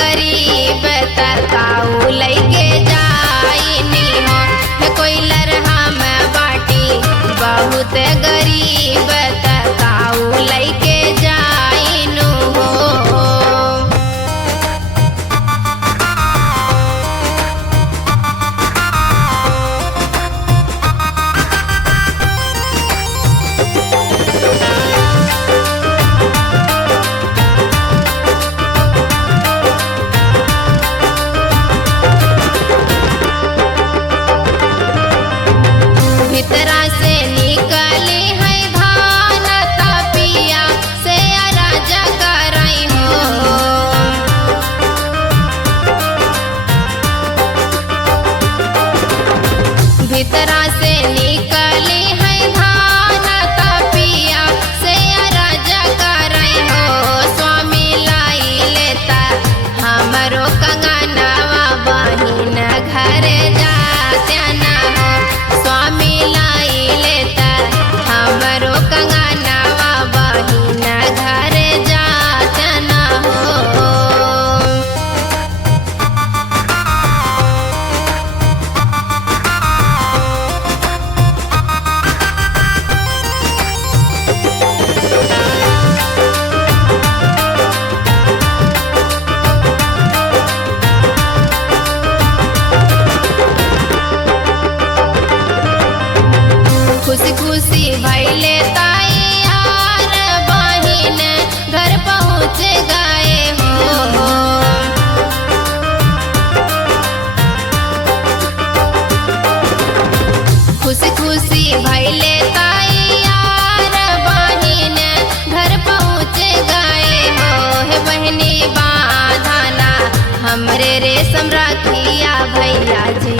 गरीब तकाऊ लैके जाइनी हो कोई लरहा में बाटी बहुत गरीब तकाऊ लैके जाइनु हो। भीतरा से निकली है धान तपिया से राजा करई हो भीतरा से निकली है धान तपिया से राजा करई हो। स्वामी लाई लेता हमरो कंगनवा बहिन घर जात्या न हो। स्वामी लाई लेता हमरो कंगनवा बहिन घर जात्या न हो। खुशी खुशी भैले ताई यार बहिन घर पहुँच गए हो। खुशी खुशी भैले ताई यार बहिन घर पहुँच गए हो। हे बहनी बाधाना हमरे रेशम रखिया भैया जी